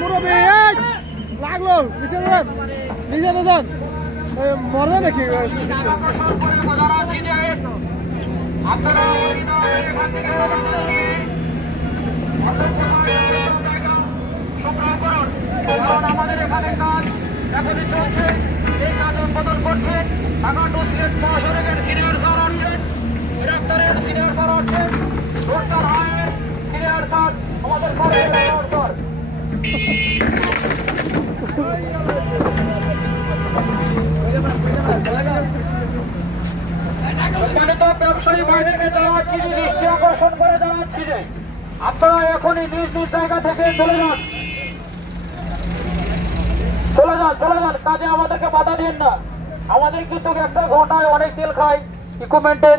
মুরব্বী লাগলো নিচে যান মরবে নাকি আমাদের এখানে কাজ এখনই চলছে। এই কাজ উদ্বোধন করছেন ঢাকা টু সিলেট মহাসড়কের সিনিয়র স্যার আছেন, ডিরেক্টরের সিনিয়র স্যার আছেন, রোডসার হাইয়ের সিনিয়র স্যার আমাদের স্যার। সম্মানিত ব্যবসায়ী ভাইদেরকে জানাচ্ছি, দৃষ্টি আকর্ষণ করে জানাচ্ছি যে আপনারা এখনই নিজ নিজ জায়গা থেকে চলে যান, কাজে আমাদেরকে বাধা দিন না। আমাদের কিন্তু একটা ঘন্টায় অনেক তেল খাই ইকুইপমেন্টের।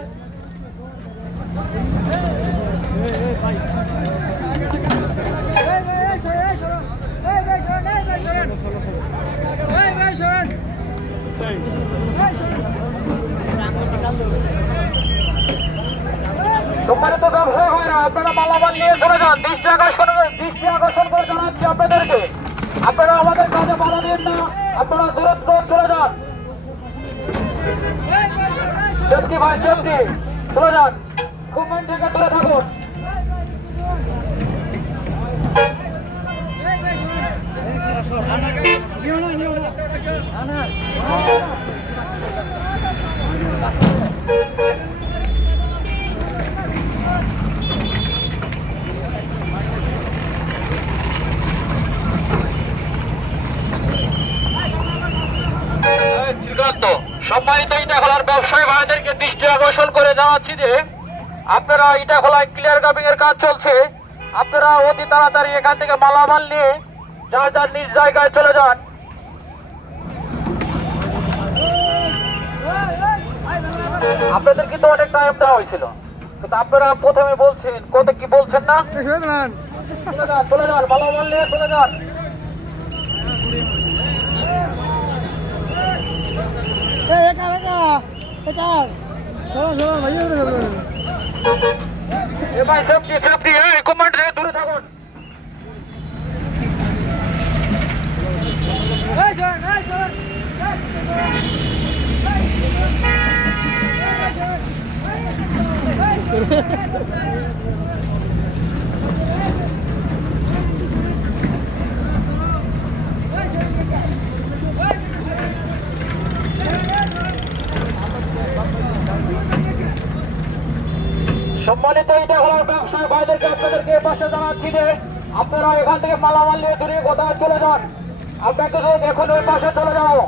সম্মানিত ব্যবসায়ী ভাইরা, আপনারা মালামাল নিয়ে চলে যান। দৃষ্টি আকর্ষণ করে জানাচ্ছি আপনাদেরকে, আপনারা আমাদের কাজে বাধা দিন না, আপনারা দূরত্ব চলে যান। সেফটি ভাই, সেফটি, চলে যান, গভর্নমেন্ট থেকে দূরে থাকুন। সম্মানিত ইটাখোলার ব্যবসায়ী ভাইদেরকে দৃষ্টি আকর্ষণ করে জানাচ্ছি যে আপনারা ইটাখোলায় ক্লিয়ার কাপিং এর কাজ চলছে, আপনারা অতি তাড়াতাড়ি এখান থেকে মালামাল নিয়ে যার যার নিজ জায়গায় চলে যান। আপনাদের কিন্তু অনেক টাইম দেওয়া হয়েছিল, কিন্তু আপনারা প্রথমে বলছেন কত কি বলছেন না, চলে যান, মালামাল নিয়ে চলে যান। ভাই সেফটি, সেফটি, কমান্ড থেকে দূরে থাকুন। সম্মানিত ইটাখোলার ব্যবসায়ী ভাইদেরকে আপনাদেরকে পাশে জানাচ্ছি যে আপনারা এখান থেকে মালামাল নিয়ে দূরে কোথাও চলে যান, আপনাকে এখন ওই পাশে চলে যাও।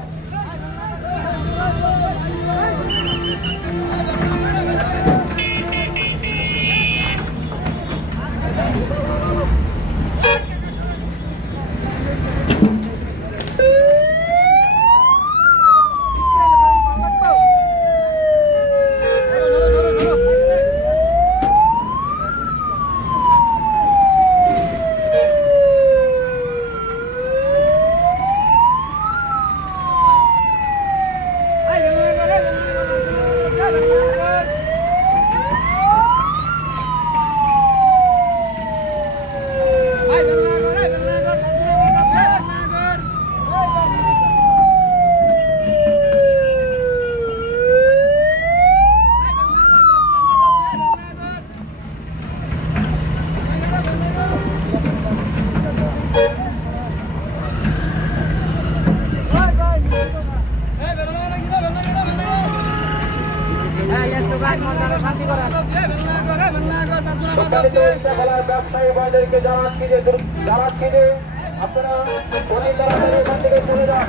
ব্যবসায়ী ভাইদেরকে জানাচ্ছি যে আপনারা অনেক তাড়াতাড়ি এখান থেকে চলে যান।